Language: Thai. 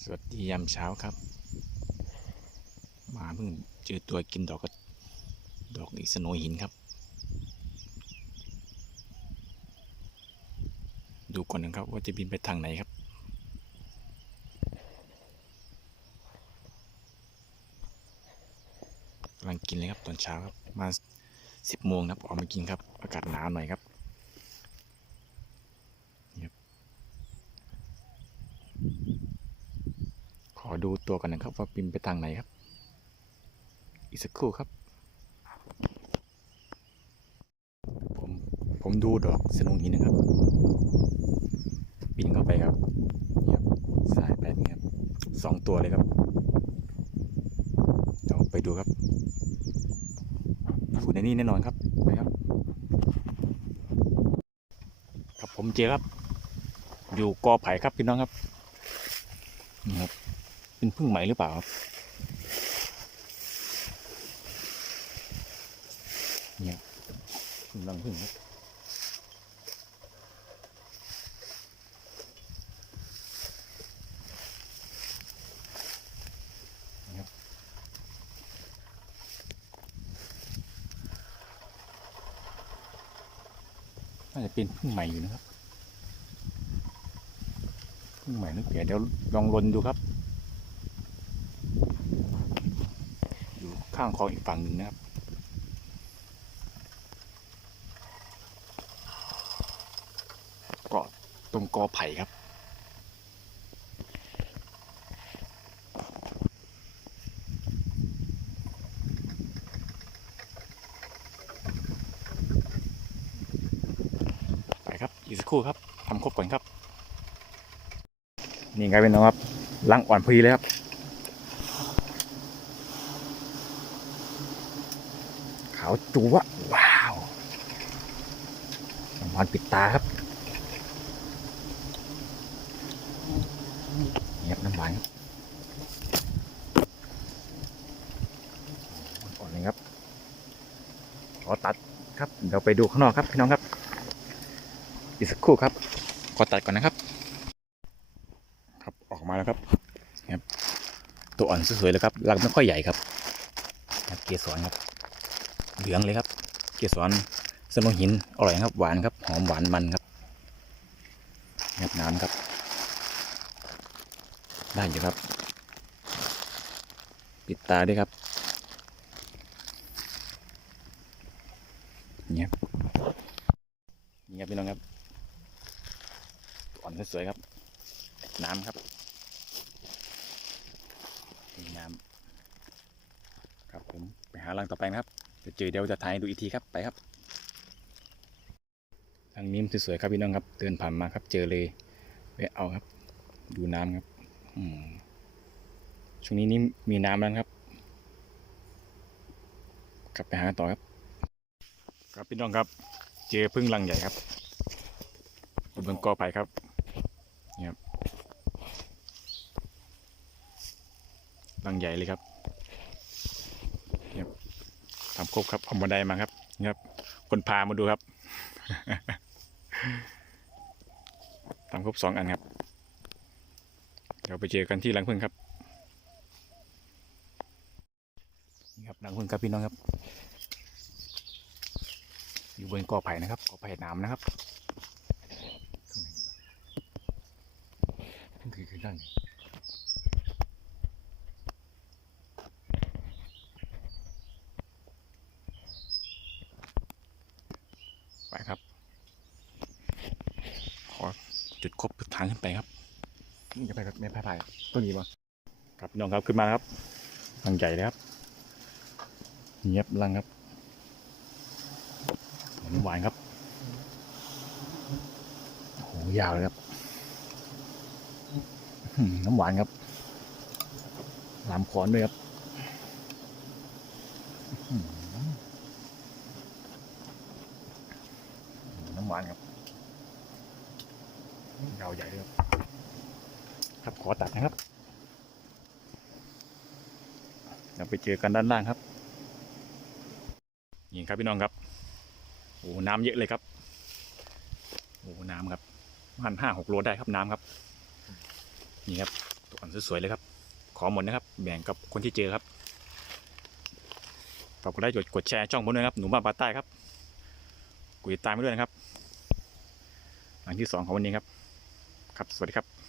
สวัสดียามเช้าครับมาเพิ่งเจอตัวกินดอกกดอกอีสโนหินครับ ดูก่อนนะครับว่าจะบินไปทางไหนครับกำลังกินเลยครับตอนเช้าครับมาสิบโมงนะครับออกมากินครับ อากาศหนาวหน่อยครับนี่ครับ ขอ ดูตัวกันนะครับ ว่าบินไปทางไหนครับ อีกสักครู่ครับ ผมผมดูดอกสนุงหินนะครับบินเข้าไปครับเยียบสายไปนี่ครับสองตัวเลยครับเดี๋ยวไปดูครับอยู่ในนี้แน่นอนครับไปครับ ครับผมเจอครับ อยู่กอไผ่ครับพี่น้องครับนี่ครับ เป็นพึ่งไหมหรือเปล่าครับเนี่ยพึ่งรังพึ่งครับนี่ครับน่าจะเป็นพึ่งใหม่อยู่นะครับพึ่งใหม่นึกเดี๋ยวลองลนดูครับ อยู่ ข้างคลองอีกฝั่งหนึ่งนะครับ เกาะตรงกอไผ่ครับ ไปครับ อีกสักครู่ครับทำครบก่อนครับ นี่ไงเป็นน้องครับลังอ่อนพอดีเลยครับาวจัวว้าวน้ำหวานปิดตาครับเงียบน้ำหวานครับอ่อนเลยครับ ขอตัดครับ เดี๋ยวไปดูข้างนอกครับพี่น้องครับ อีกสักครู่ครับ ขอตัดก่อนนะครับ ครับออกมาแล้วครับครับ ตัวอ่อนสวยๆเลยครับรังไม่ค่อยใหญ่ครับเกสรครับ เหลืองเลยครับ เกสรสโนหินอร่อยครับหวานครับหอมหวานมันครับงียบน้ำครับ ได้อยู่ครับ ปิดตาด้วยครับเงียบเงียบพี่น้องครับอ่อนสวยๆครับ น้ำครับน้ำครับผมไปหารังต่อไปนะครับ จะเจอเดี๋ยวจะถ่ายให้ดูอีกทีครับไปครับทางนี้มสวยๆครับพี่น้องครับ เดินผ่านมาครับเจอเลยไปเอาครับ ดูน้ำครับอืช่วงนี้นี่มีน้ำแล้วครับ กลับไปหาต่อครับ ครับพี่น้องครับ เจอพึ่งรังใหญ่ครับอยู่บนกอไผ่ครับนี่ครับรังใหญ่เลยครับ ทำครบครับเอาบันไดมาครับนี่ครับ คนพามาดูครับทำครบสองอันครับ เดี๋ยวไปเจอกันที่รังพึ่งครับนี่ครับรังพึ่งครับพี่น้องครับ อยู่บนกอไผ่นะครับกอไผ่หน้ำนะครับคือคือนั่น ไปครับ ขอจุดครบทางขึ้นไปครับนี่จะไปกับแม่พายพายต้นนี้ป่ะครับพี่น้องครับขึ้นมาแล้วครับรังใหญ่เลยครับเงียบรังครับหวานหวานครับโอ้โหยาวเลยครับอื้อหือน้ำหวานครับลามขอนด้วยครับ ใหญ่ครับ ครับขอตัดนะครับเราไปเจอกันด้านล่างครับ นี่ครับพี่น้องครับโอ้น้ำเยอะเลยครับโอ้น้ำครับพันห้าหกโลได้ครับน้ำครับ นี่ครับตัวอ่นสวยเลยครับ ขอหมดนะครับ แบ่งกับคนที่เจอครับฝากกดไลค์กดแชร์ช่องผมด้วยครับ หนูมาปาใต้ครับกดติดตายไปด้วยนะครับ หลังที่สองของวันนี้ครับ ครับ สวัสดีครับ